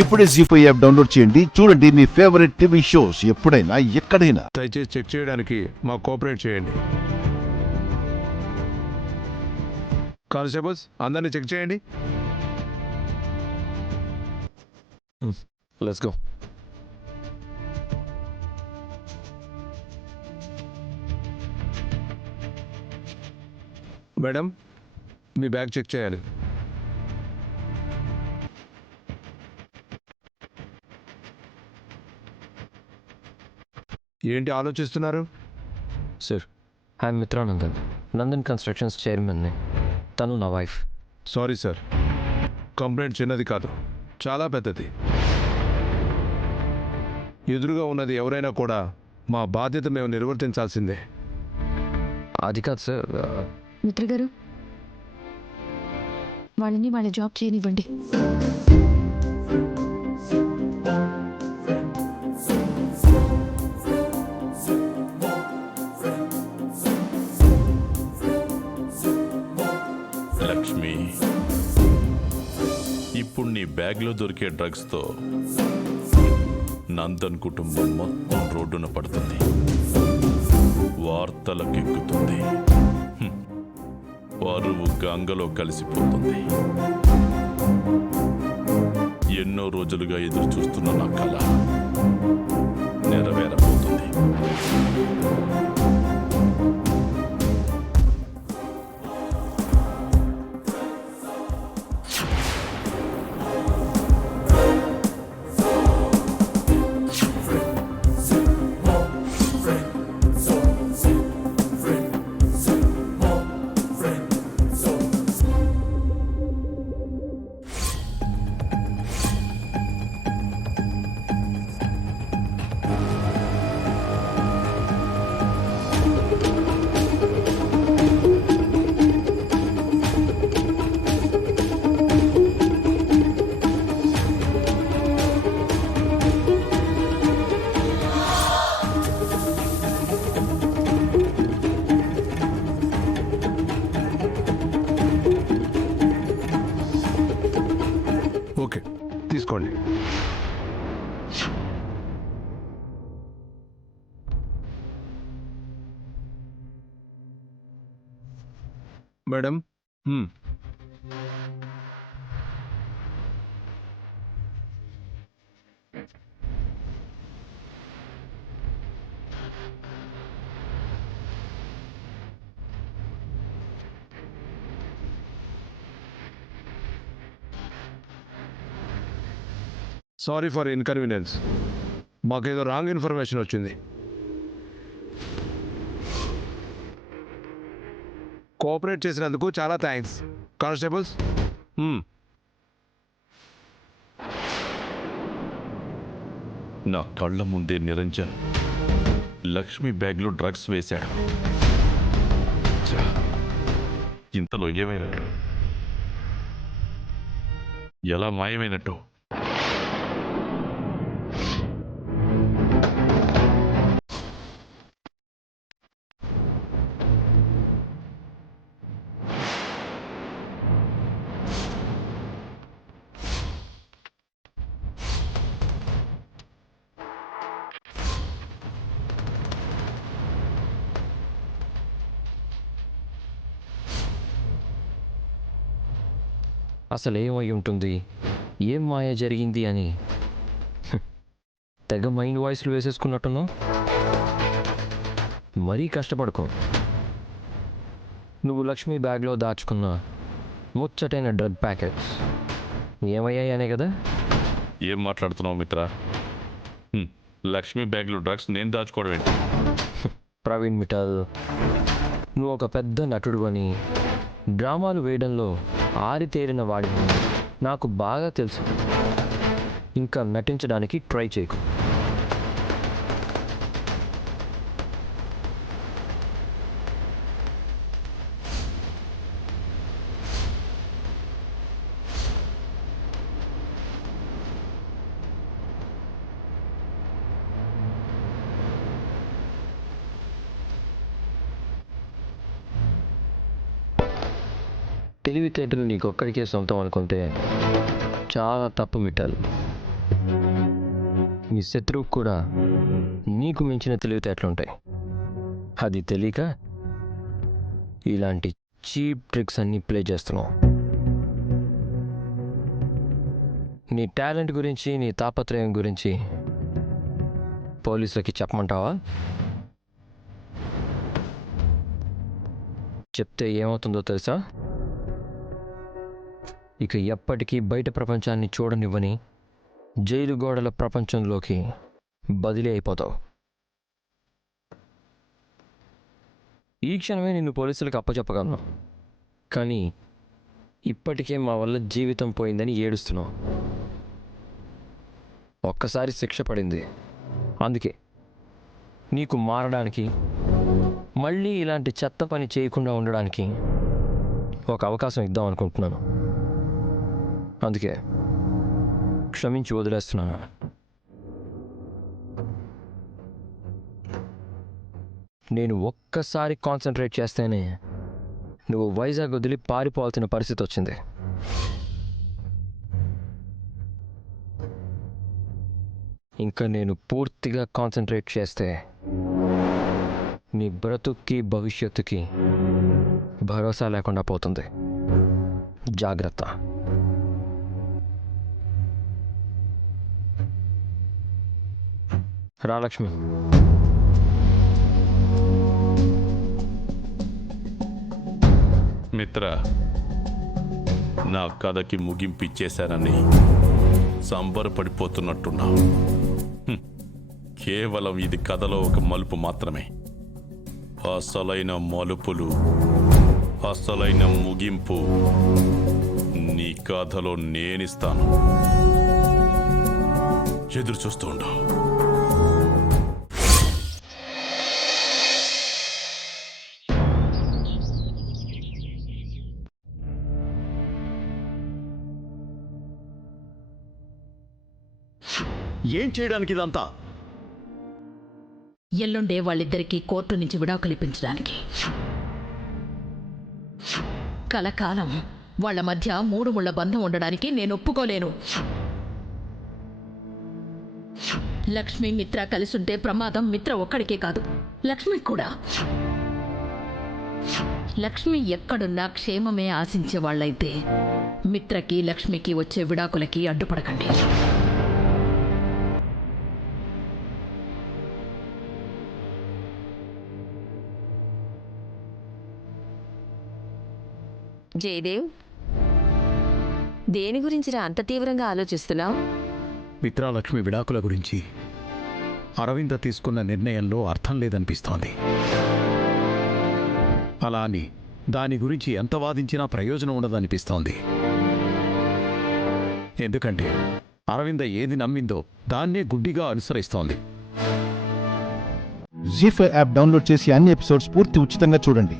ఇప్పుడే జీ5 app download చేయండి. చూడండి మీ ఫేవరెట్ టీవీ షోస్ ఎప్పుడైనా ఎక్కడైనా. దయచేసి చెక్ చేయడానికి మాకు కోఆపరేట్ చేయండి. కానిస్టేబుల్స్ అందరినీ చెక్ చేయండి. Let's go. మేడం మీ బ్యాగ్ చెక్ చేయాలి. ఏంటి ఆలోచిస్తున్నారు? Sir, I'm Mitranandan, Nandan constructions చైర్మన్ని. తను నా వైఫ్. సారీ సార్, కంప్లైంట్ చిన్నది కాదు, చాలా పెద్దది. ఎదురుగా ఉన్నది ఎవరైనా కూడా మా బాధ్యత మేము నిర్వర్తించాల్సిందే. అది కాదు సార్. మిత్ర గారు, వాళ్ళని వాళ్ళ జాబ్ చేయనివ్వండి. లక్ష్మి, ఇప్పుడు నీ బ్యాగ్లో దొరికే డ్రగ్స్తో నందన్ కుటుంబం మొత్తం రోడ్డున పడుతుంది, వార్తలకెక్కుతుంది, పరువు గంగలో కలిసిపోతుంది. ఎన్నో రోజులుగా ఎదురు చూస్తున్న నా కళ నెరవేరబోతుంది. ఓకే, తీసుకోండి. Madam, sorry for inconvenience. మాకేదో రాంగ్ ఇన్ఫర్మేషన్ వచ్చింది. కోఆపరేట్ చేసినందుకు చాలా థ్యాంక్స్. కానిస్టేబుల్స్, నా కళ్ళ ముందే నిరంజన్ లక్ష్మి బ్యాగ్లో డ్రగ్స్ వేశాడు. ఛా, ఇంతలో ఏమైనట్టు, ఎలా మాయమైనట్టు? అసలు ఏమై ఉంటుంది, ఏం మాయ జరిగింది అని తెగ మైండ్ వాయిస్లు వేసేసుకున్నట్టును. మరీ కష్టపడుకో. నువ్వు లక్ష్మి బ్యాగ్లో దాచుకున్న ముచ్చటైన డ్రగ్ ప్యాకెట్స్ ఏమయ్యాయి అనే కదా. ఏం మాట్లాడుతున్నావు మిత్ర? లక్ష్మి బ్యాగ్లో డ్రగ్స్ నేను దాచుకోవడం ఏంటి? ప్రవీణ్ మిఠల్, నువ్వు ఒక పెద్ద నటుడు అని, డ్రామాలు వేయడంలో ఆరితేరిన వాడిని నాకు బాగా తెలుసు. ఇంకా నటించడానికి ట్రై చేయకు. తెలివితేటలు నీకొక్కడికే సొంతం అనుకుంటే చాలా తప్పు మిట్టాలి. నీ శత్రువుకు కూడా నీకు మించిన తెలివితేటలుంటాయి. అది తెలియక ఇలాంటి చీప్ ట్రిక్స్ అన్నీ ప్లే చేస్తున్నావు. నీ టాలెంట్ గురించి, నీ తాపత్రయం గురించి పోలీసులకి చెప్పమంటావా? చెప్తే ఏమవుతుందో తెలుసా? ఇక ఎప్పటికీ బయట ప్రపంచాన్ని చూడనివ్వని జైలు గోడల ప్రపంచంలోకి బదిలీ అయిపోతావు. ఈ క్షణమే నిన్ను పోలీసులకు అప్పచెప్పగలను, కానీ ఇప్పటికే మా వల్ల జీవితం పోయిందని ఏడుస్తున్నావు. ఒక్కసారి శిక్ష పడింది, అందుకే నీకు మారడానికి, మళ్ళీ ఇలాంటి చెత్త పని చేయకుండా ఉండడానికి ఒక అవకాశం ఇద్దాం అనుకుంటున్నాను. అందుకే క్షమించి వదిలేస్తున్నాను. నేను ఒక్కసారి కాన్సన్ట్రేట్ చేస్తేనే నువ్వు వైజాగ్ వదిలి పారిపోవాల్సిన పరిస్థితి వచ్చింది. ఇంకా నేను పూర్తిగా కాన్సన్ట్రేట్ చేస్తే నీ బ్రతుక్కి భవిష్యత్తుకి భరోసా లేకుండా పోతుంది. జాగ్రత్త. రా లక్ష్మి. మిత్ర, నా కథకి ముగింపు ఇచ్చేశానని సంబరపడిపోతున్నట్టున్నావు. కేవలం ఇది కథలో ఒక మలుపు మాత్రమే. అసలైన మలుపులు, అసలైన ముగింపు నీ కథలో నేనిస్తాను. ఎదురు చూస్తూ ఉండు. ఏం చేయడానికి ఇదంతా? ఎల్లుండే వాళ్ళిద్దరికీ కోర్టు నుంచి విడాకులు ఇప్పించడానికి. కలకాలం వాళ్ళ మధ్య మూడు ముళ్ళ బంధం ఉండడానికి నేను ఒప్పుకోలేను. లక్ష్మి, మిత్ర కలిసుంటే ప్రమాదం మిత్ర ఒక్కడికే కాదు, లక్ష్మికి కూడా. లక్ష్మి ఎక్కడున్నా క్షేమమే ఆశించే వాళ్ళైతే మిత్రకి, లక్ష్మికి వచ్చే విడాకులకి అడ్డుపడకండి. జయదేవ్, దేని గురించిరా అంత తీవ్రంగా ఆలోచిస్తున్నావు? మిత్రాలక్ష్మి విడాకుల గురించి. అరవింద తీసుకున్న నిర్ణయంలో అర్థం లేదనిపిస్తోంది. అలా అని దాని గురించి ఎంత వాదించినా ప్రయోజనం ఉండదనిపిస్తోంది. ఎందుకంటే అరవింద ఏది నమ్మిందో దాన్నే గుడ్డిగా అనుసరిస్తోంది. జీ5 యాప్ డౌన్లోడ్ చేసి అన్ని ఎపిసోడ్స్ పూర్తి ఉచితంగా చూడండి.